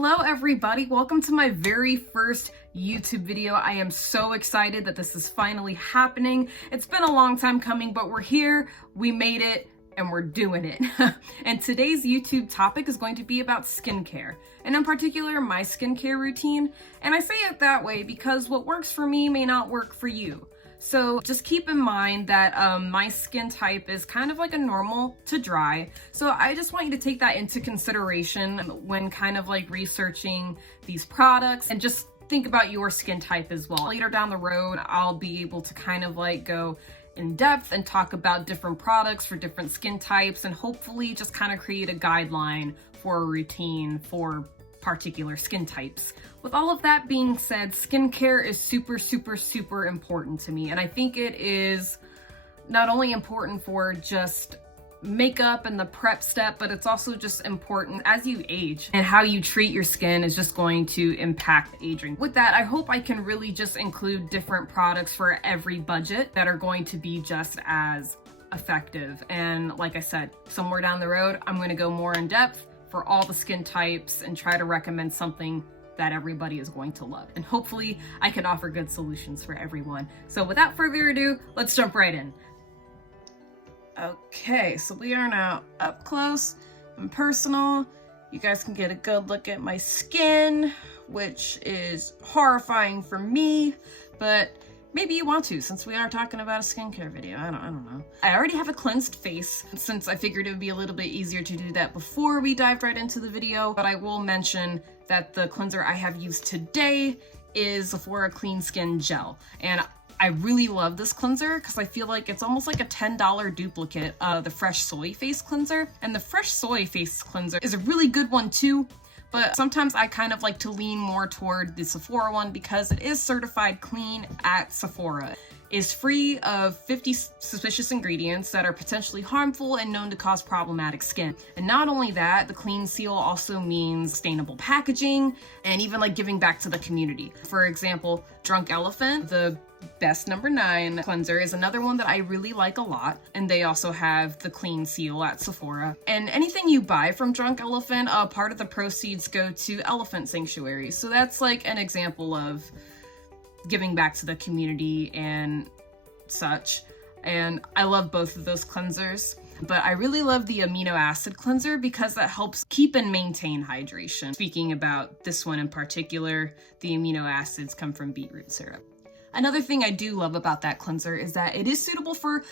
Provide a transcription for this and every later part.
Hello everybody, welcome to my very first YouTube video. I am so excited that this is finally happening. It's been a long time coming, but we're here, we made it, and we're doing it. And today's YouTube topic is going to be about skincare, and in particular, my skincare routine. And I say it that way because what works for me may not work for you. So just keep in mind that my skin type is kind of like a normal to dry. So I just want you to take that into consideration when kind of like researching these products, and just think about your skin type as well. Later down the road, I'll be able to kind of like go in depth and talk about different products for different skin types, and hopefully just kind of create a guideline for a routine for particular skin types. With all of that being said, skincare is super important to me. And I think it is not only important for just makeup and the prep step, but it's also just important as you age, and how you treat your skin is just going to impact aging. With that, I hope I can really just include different products for every budget that are going to be just as effective. And like I said, somewhere down the road, I'm going to go more in depth for all the skin types and try to recommend something that everybody is going to love. And hopefully I can offer good solutions for everyone. So without further ado, let's jump right in. Okay, so we are now up close and personal. You guys can get a good look at my skin, which is horrifying for me, but maybe you want to, since we are talking about a skincare video. I don't know. I already have a cleansed face, since I figured it would be a little bit easier to do that before we dived right into the video, but I will mention that the cleanser I have used today is Sephora Clean Skin Gel. And I really love this cleanser because I feel like it's almost like a $10 duplicate of the Fresh Soy Face Cleanser. And the Fresh Soy Face Cleanser is a really good one too, but sometimes I kind of like to lean more toward the Sephora one because it is certified clean at Sephora. Is free of 50 suspicious ingredients that are potentially harmful and known to cause problematic skin. And not only that, the clean seal also means sustainable packaging and even like giving back to the community. For example, Drunk Elephant, the Best number 9 cleanser, is another one that I really like a lot, and they also have the clean seal at Sephora. And anything you buy from Drunk Elephant, part of the proceeds go to elephant sanctuaries. So that's like an example of giving back to the community and such. And I love both of those cleansers, but I really love the amino acid cleanser because that helps keep and maintain hydration. Speaking about this one in particular, the amino acids come from beetroot syrup. Another thing I do love about that cleanser is that it is suitable for,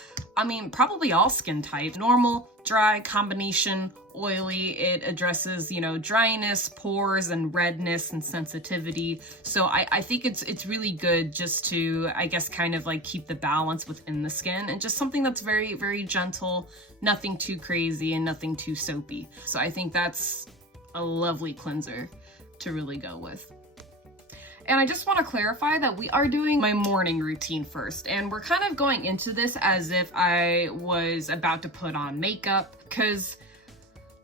probably all skin types. Normal, dry, combination, oily. It addresses, dryness, pores, and redness and sensitivity. So I think it's really good just to, I guess, kind of like keep the balance within the skin, and just something that's very gentle, nothing too crazy and nothing too soapy. So I think that's a lovely cleanser to really go with. And I just want to clarify that we are doing my morning routine first, and we're kind of going into this as if I was about to put on makeup, because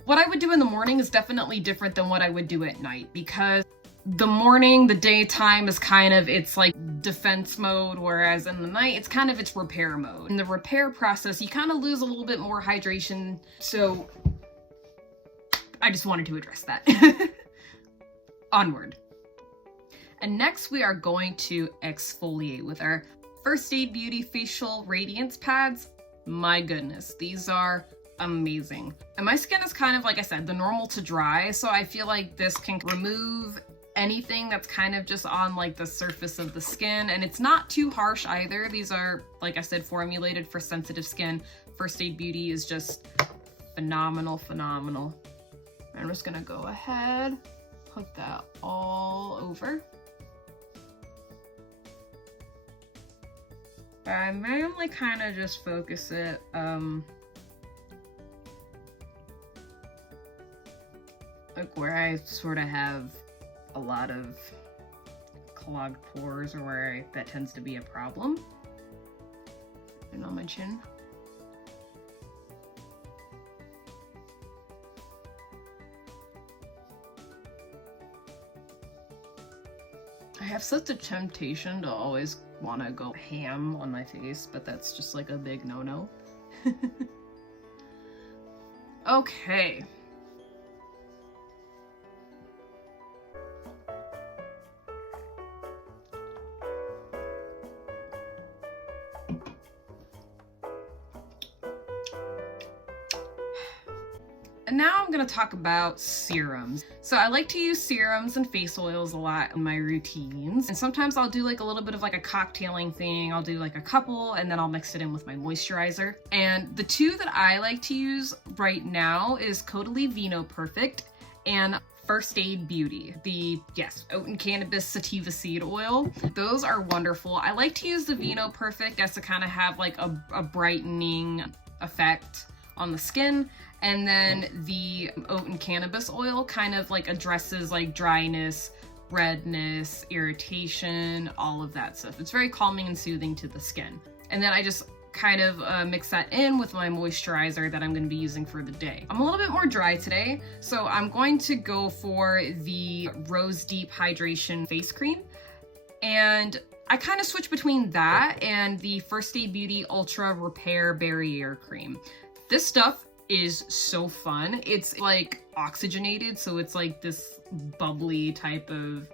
what I would do in the morning is definitely different than what I would do at night, because the morning, the daytime is kind of, it's like defense mode, whereas in the night, it's kind of its repair mode. In the repair process, you kind of lose a little bit more hydration, so I just wanted to address that. Onward. And next we are going to exfoliate with our First Aid Beauty Facial Radiance Pads. My goodness, these are amazing. And my skin is kind of, like I said, the normal to dry, so I feel like this can remove anything that's kind of just on like the surface of the skin, and it's not too harsh either. These are, like I said, formulated for sensitive skin. First Aid Beauty is just phenomenal. I'm just gonna go ahead, put that all over. But I mainly kind of just focus it like where I sort of have a lot of clogged pores, or where that tends to be a problem, and on my chin. I have such a temptation to always want to go ham on my face, but that's just like a big no-no. Okay. And now I'm gonna talk about serums. So I like to use serums and face oils a lot in my routines. And sometimes I'll do like a little bit of like a cocktailing thing. I'll do like a couple and then I'll mix it in with my moisturizer. And the two that I like to use right now is Caudalie Vino Perfect and First Aid Beauty, the, yes, oat and cannabis sativa seed oil. Those are wonderful. I like to use the Vino Perfect as to kind of have like a brightening effect on the skin. And then the oat and cannabis oil kind of like addresses like dryness, redness, irritation, all of that stuff. It's very calming and soothing to the skin. And then I just kind of mix that in with my moisturizer that I'm going to be using for the day. I'm a little bit more dry today, so I'm going to go for the Rose Deep Hydration Face Cream. And I kind of switch between that and the First Aid Beauty Ultra Repair Barrier Cream. This stuff is so fun. It's like oxygenated, so it's like this bubbly type of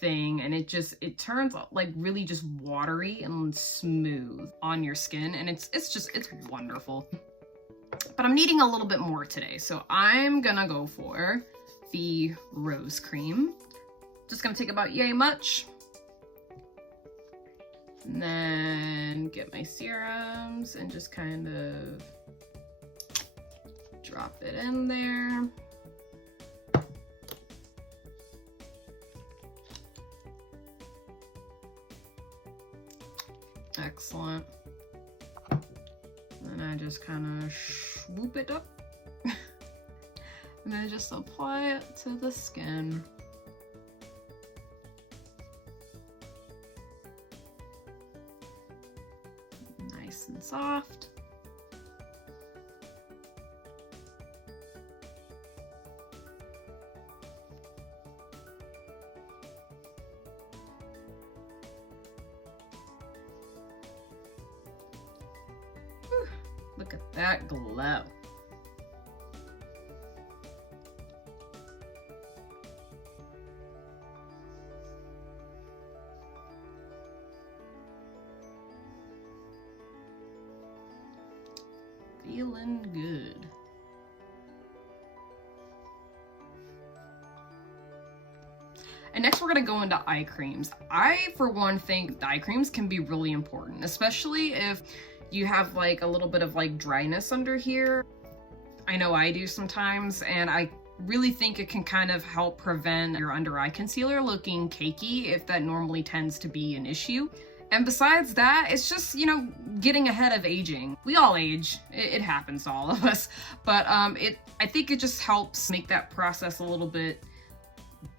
thing, and it turns like really just watery and smooth on your skin, and it's wonderful. But I'm needing a little bit more today, so I'm gonna go for the rose cream. Just gonna take about yay much, and then get my serums and just kind of drop it in there. Excellent. And I just kind of swoop it up and I just apply it to the skin. Nice and soft. Look at that glow. Feeling good. And next we're gonna go into eye creams. I, for one, think eye creams can be really important, especially if you have like a little bit of like dryness under here. I know I do sometimes, and I really think it can kind of help prevent your under eye concealer looking cakey if that normally tends to be an issue. And besides that, it's just, you know, getting ahead of aging. We all age, it happens to all of us, but I think it just helps make that process a little bit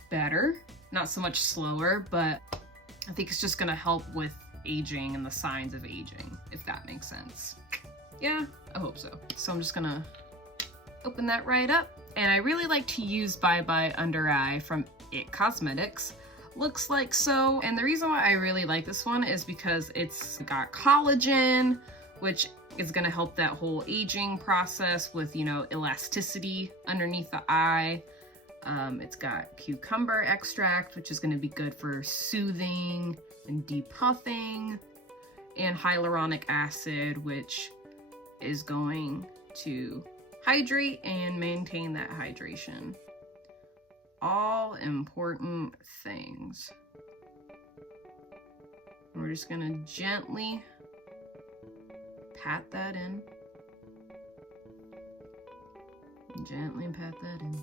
better, not so much slower, but I think it's just gonna help with aging and the signs of aging, if that makes sense. Yeah, I hope so. So I'm just gonna open that right up. And I really like to use Bye Bye Under Eye from IT Cosmetics. Looks like so. And the reason why I really like this one is because it's got collagen, which is gonna help that whole aging process with, you know, elasticity underneath the eye. It's got cucumber extract, which is gonna be good for soothing and depuffing, and hyaluronic acid, which is going to hydrate and maintain that hydration. All important things. We're just gonna gently pat that in. Gently pat that in.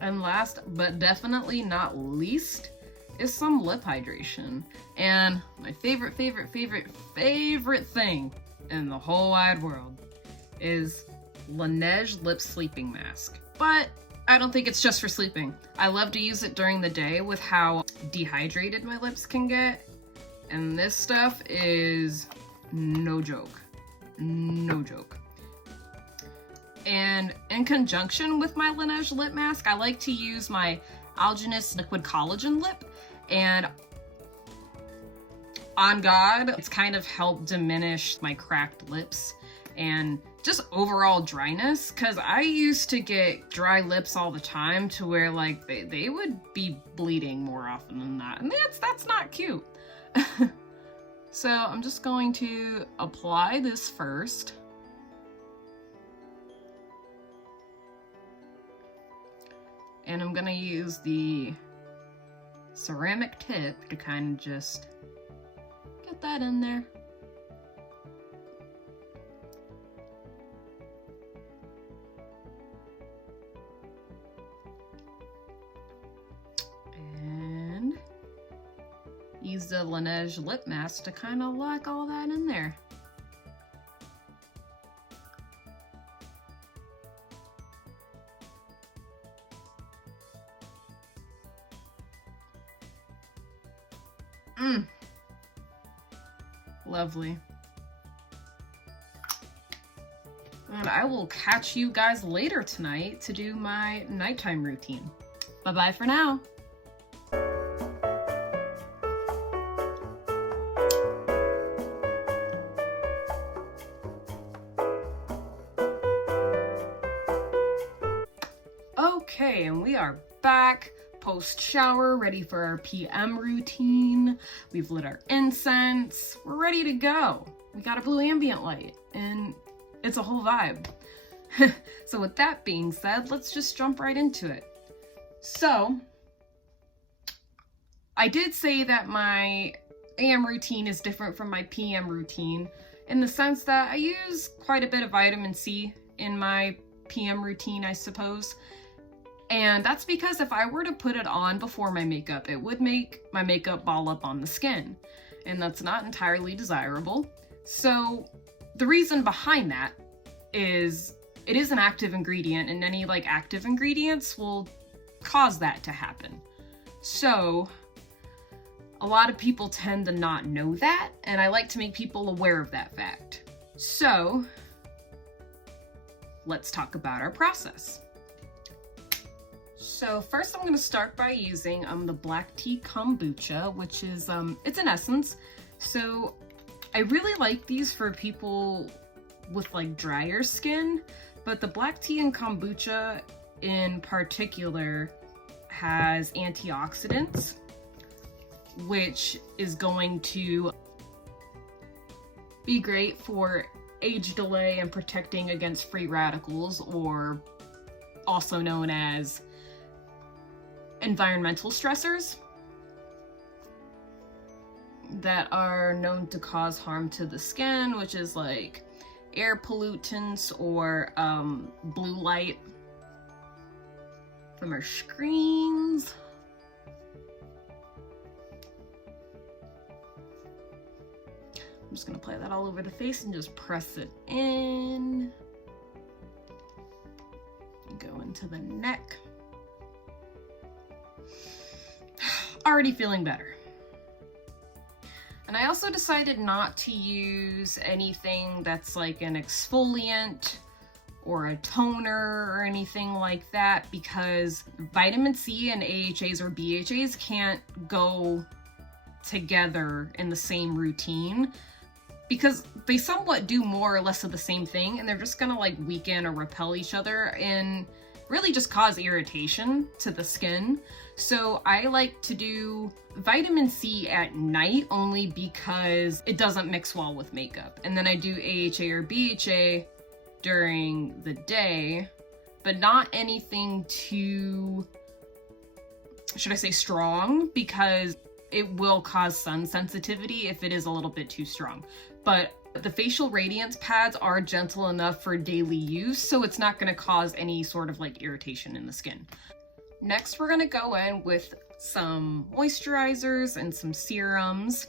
And last but definitely not least is some lip hydration. And my favorite thing in the whole wide world is Laneige Lip Sleeping Mask. But I don't think it's just for sleeping. I love to use it during the day with how dehydrated my lips can get. And this stuff is no joke. No joke. And in conjunction with my Laneige lip mask, I like to use my Algenist Liquid Collagen Lip. And on God, it's kind of helped diminish my cracked lips and just overall dryness, because I used to get dry lips all the time to where like they would be bleeding more often than that, and that's not cute. So I'm just going to apply this first. And I'm gonna use the ceramic tip to kind of just get that in there. And use the Laneige lip mask to kind of lock all that in there. Lovely. And I will catch you guys later tonight to do my nighttime routine. Bye-bye for now. Okay, and we are back post-shower, ready for our PM routine. We've lit our incense. We're ready to go. We got a blue ambient light, and it's a whole vibe. So with that being said, let's just jump right into it. So, I did say that my AM routine is different from my PM routine in the sense that I use quite a bit of vitamin C in my PM routine, I suppose. And that's because if I were to put it on before my makeup, it would make my makeup ball up on the skin. And that's not entirely desirable. So the reason behind that is it is an active ingredient, and any like active ingredients will cause that to happen. So a lot of people tend to not know that, and I like to make people aware of that fact. So let's talk about our process. So first I'm going to start by using the black tea kombucha, which is, it's an essence. So I really like these for people with like drier skin, but the black tea and kombucha in particular has antioxidants, which is going to be great for age delay and protecting against free radicals, or also known as environmental stressors that are known to cause harm to the skin, which is like air pollutants or blue light from our screens. I'm just gonna apply that all over the face and just press it in. Go into the neck. Already feeling better. And I also decided not to use anything that's like an exfoliant or a toner or anything like that, because vitamin C and AHAs or BHAs can't go together in the same routine, because they somewhat do more or less of the same thing, and they're just gonna like weaken or repel each other and really just cause irritation to the skin. So I like to do vitamin C at night only because it doesn't mix well with makeup. And then I do AHA or BHA during the day, but not anything too, should I say, strong, because it will cause sun sensitivity if it is a little bit too strong. But the facial radiance pads are gentle enough for daily use, so it's not going to cause any sort of like irritation in the skin. Next, we're going to go in with some moisturizers and some serums.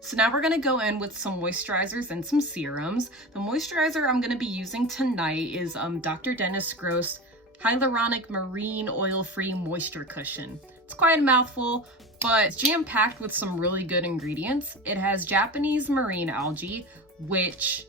So now we're going to go in with some moisturizers and some serums. The moisturizer I'm going to be using tonight is Dr. Dennis Gross Hyaluronic Marine Oil-Free Moisture Cushion. It's quite a mouthful, but it's jam-packed with some really good ingredients. It has Japanese marine algae, which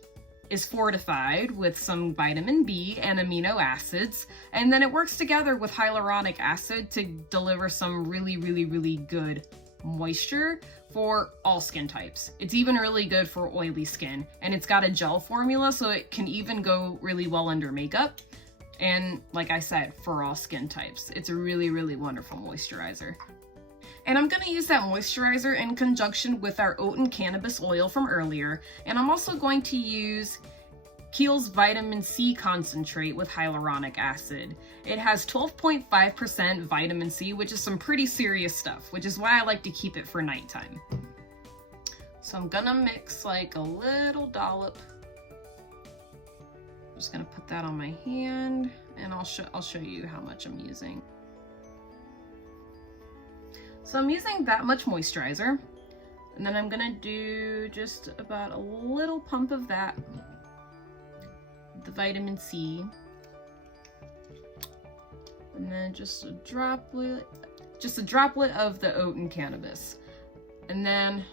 is fortified with some vitamin B and amino acids, and then it works together with hyaluronic acid to deliver some really, really, really good moisture for all skin types. It's even really good for oily skin, and it's got a gel formula, so it can even go really well under makeup. And like I said, for all skin types, it's a really, really wonderful moisturizer. And I'm going to use that moisturizer in conjunction with our oat and cannabis oil from earlier. And I'm also going to use Kiehl's vitamin C concentrate with hyaluronic acid. It has 12.5% vitamin C, which is some pretty serious stuff, which is why I like to keep it for nighttime. So I'm gonna mix like a little dollop. I'm just gonna put that on my hand, and I'll show you how much I'm using. So I'm using that much moisturizer, and then I'm gonna do just about a little pump of that, the vitamin C, and then just a droplet of the oat and cannabis. And then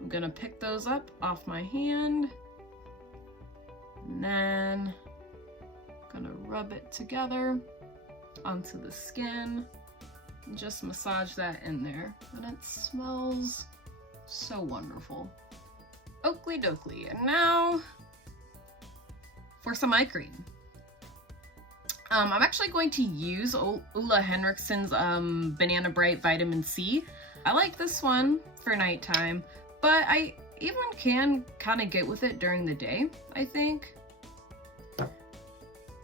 I'm gonna pick those up off my hand, and then I'm gonna rub it together onto the skin and just massage that in there. And it smells so wonderful. Oakley dokley. And now for some eye cream. I'm actually going to use Ole Henriksen's Banana Bright Vitamin C. I like this one for nighttime, but I even can kind of get with it during the day, I think.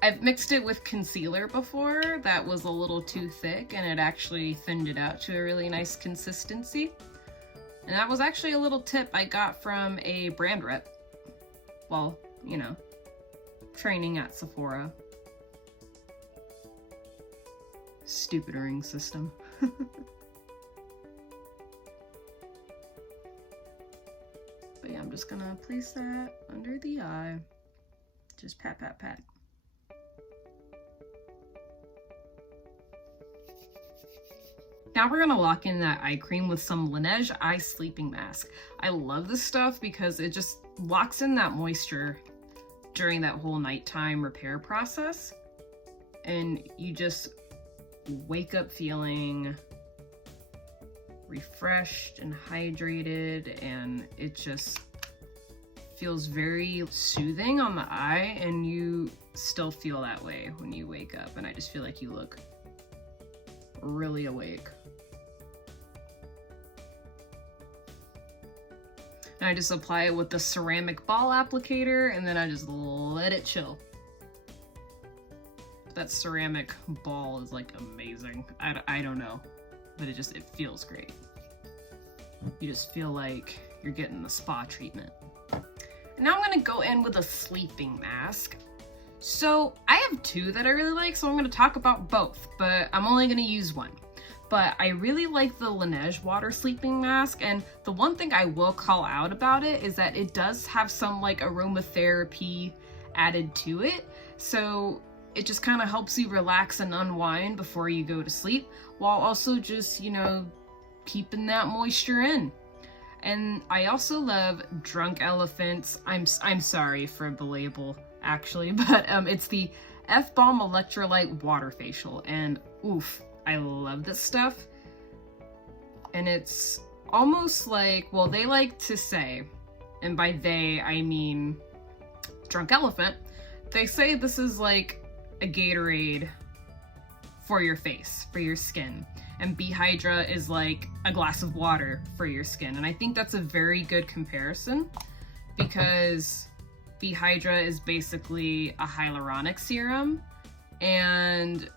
I've mixed it with concealer before that was a little too thick, and it actually thinned it out to a really nice consistency. And that was actually a little tip I got from a brand rep. Well, you know, training at Sephora. Stupid ring system. But yeah, I'm just gonna place that under the eye. Just pat, pat, pat. Now we're gonna lock in that eye cream with some Laneige Eye Sleeping Mask. I love this stuff because it just locks in that moisture during that whole nighttime repair process. And you just wake up feeling refreshed and hydrated, and it just feels very soothing on the eye, and you still feel that way when you wake up. And I just feel like you look really awake. And I just apply it with the ceramic ball applicator, and then I just let it chill. That ceramic ball is like amazing. I don't know, but it feels great. You just feel like you're getting the spa treatment. And now I'm gonna go in with a sleeping mask. So I have two that I really like, so I'm gonna talk about both, but I'm only gonna use one. But I really like the Laneige water sleeping mask, and the one thing I will call out about it is that it does have some like aromatherapy added to it. So it just kind of helps you relax and unwind before you go to sleep, while also just, you know, keeping that moisture in. And I also love Drunk Elephant's, I'm sorry for the label actually, but it's the F-Balm Electrolyte Water Facial, and oof, I love this stuff. And it's almost like, well, they like to say, and by they I mean Drunk Elephant, they say this is like a Gatorade for your face, for your skin. And Behydra is like a glass of water for your skin. And I think that's a very good comparison, because Behydra is basically a hyaluronic serum, and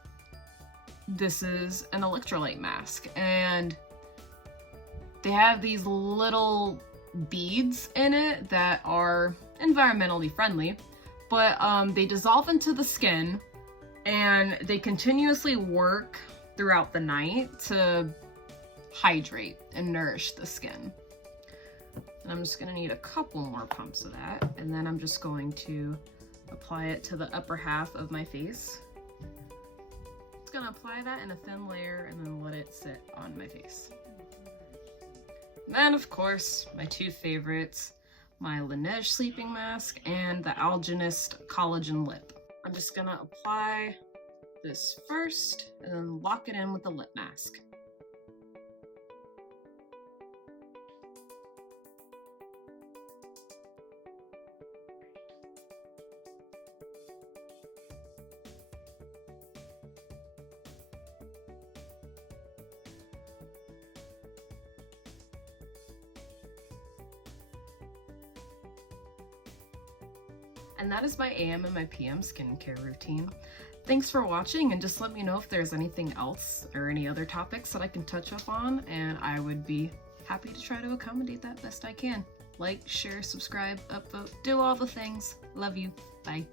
this is an electrolyte mask. And they have these little beads in it that are environmentally friendly, but they dissolve into the skin, and they continuously work throughout the night to hydrate and nourish the skin. And I'm just gonna need a couple more pumps of that, and then I'm just going to apply it to the upper half of my face. Just gonna apply that in a thin layer and then let it sit on my face. And then, of course, my two favorites, my Laneige sleeping mask and the Algenist collagen lip. I'm just gonna apply this first and then lock it in with the lip mask. And that is my AM and my PM skincare routine. Thanks for watching, and just let me know if there's anything else or any other topics that I can touch up on, and I would be happy to try to accommodate that best I can. Like, share, subscribe, upvote, do all the things. Love you. Bye.